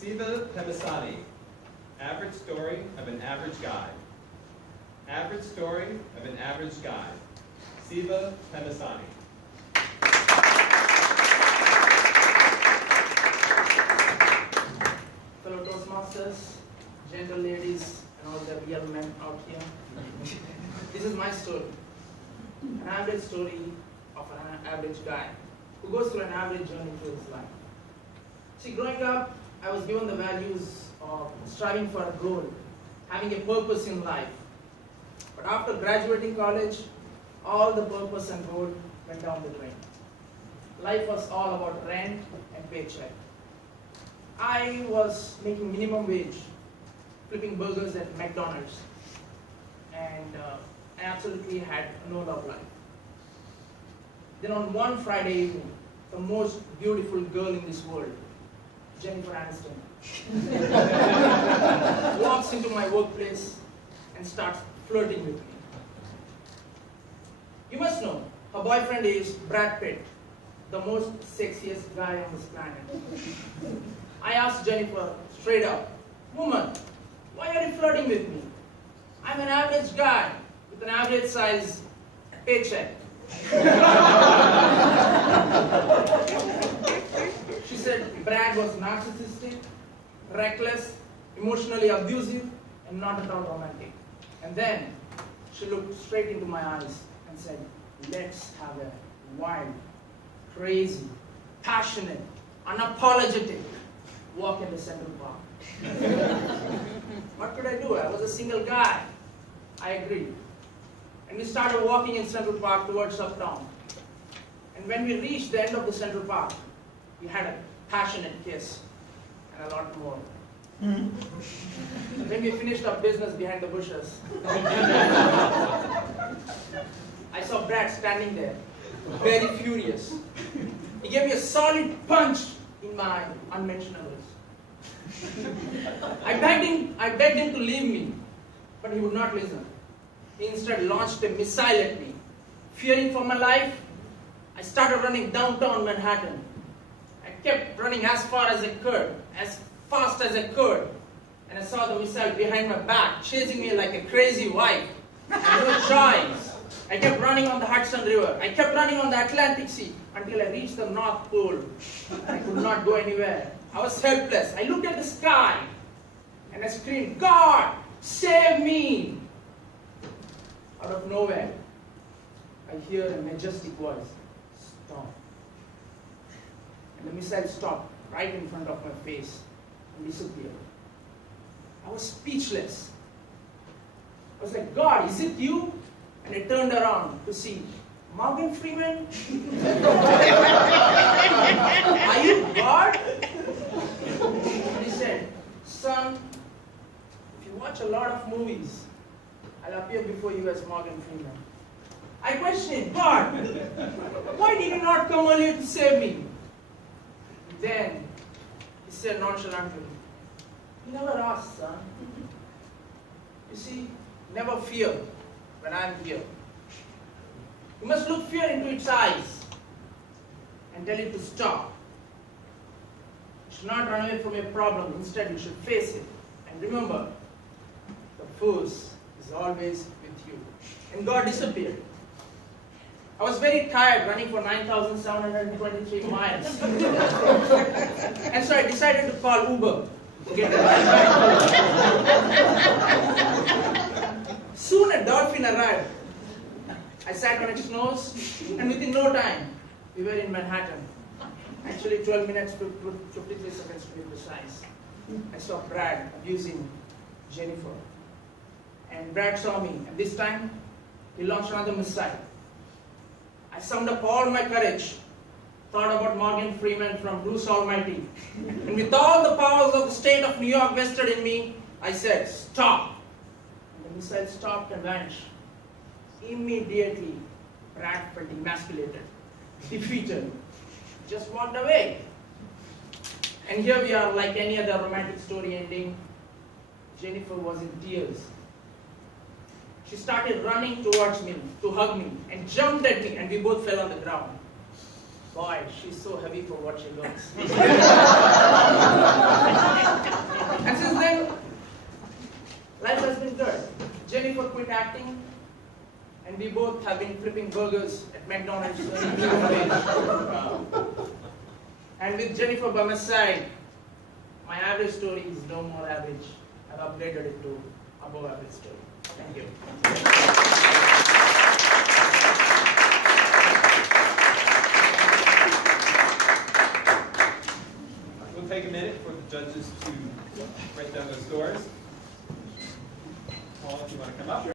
Siva Pemisani, average story of an average guy. Average story of an average guy. Siva Pemisani. Fellow Toastmasters, gentle ladies, and all the real men out here. This is my story. An average story of an average guy who goes through an average journey through his life. See, growing up, I was given the values of striving for a goal, having a purpose in life. But after graduating college, all the purpose and goal went down the drain. Life was all about rent and paycheck. I was making minimum wage, flipping burgers at McDonald's, and I absolutely had no love life. Then on one Friday evening, the most beautiful girl in this world, Jennifer Aniston, walks into my workplace and starts flirting with me. You must know, her boyfriend is Brad Pitt, the most sexiest guy on this planet. I asked Jennifer straight up, "Woman, why are you flirting with me? I'm an average guy with an average size paycheck." She said Brad was narcissistic, reckless, emotionally abusive, and not at all romantic. And then she looked straight into my eyes and said, "Let's have a wild, crazy, passionate, unapologetic walk in the Central Park." What could I do? I was a single guy. I agreed. And we started walking in Central Park towards uptown. And when we reached the end of the Central Park, we had a passionate kiss and a lot more. When we finished our business behind the bushes, I saw Brad standing there, very furious. He gave me a solid punch in my unmentionables. I begged him to leave me, but he would not listen. He instead launched a missile at me. Fearing for my life, I started running downtown Manhattan. I kept running as far as I could, as fast as I could, and I saw the missile behind my back, chasing me like a crazy wife. I no choice. I kept running on the Hudson River. I kept running on the Atlantic Sea until I reached the North Pole. I could not go anywhere. I was helpless. I looked at the sky and I screamed, "God, save me!" Out of nowhere, I hear a majestic voice, "Stop." And the missile stopped right in front of my face and disappeared. I was speechless. I was like, "God, is it you?" And I turned around to see Morgan Freeman. "Are you God?" And he said, "Son, if you watch a lot of movies, I'll appear before you as Morgan Freeman." I questioned, "God, why did you not come earlier to save me?" Then he said nonchalantly, "You never asked, son. You see, never fear when I'm here. You must look fear into its eyes and tell it to stop. You should not run away from your problem. Instead, you should face it. And remember, the force is always with you." And God disappeared. I was very tired running for 9,723 miles. And so I decided to call Uber to get a ride back. Soon a dolphin arrived. I sat on its nose, and within no time, we were in Manhattan. Actually, 12 minutes to 53 seconds to be precise. I saw Brad abusing Jennifer. And Brad saw me, and this time, he launched another missile. I summed up all my courage, thought about Morgan Freeman from Bruce Almighty, and with all the powers of the state of New York vested in me, I said, "Stop!" And the missile stopped and vanished. Immediately, Brad felt emasculated, defeated, just walked away. And here we are, like any other romantic story ending. Jennifer was in tears. She started running towards me to hug me and jumped at me, and we both fell on the ground. Boy, she's so heavy for what she looks. both have been flipping burgers at McDonald's. Wow. And with Jennifer by my side, my average story is no more average. I've upgraded it to above average story. Thank you. We'll take a minute for the judges to write down their scores. Paul, if you want to come up.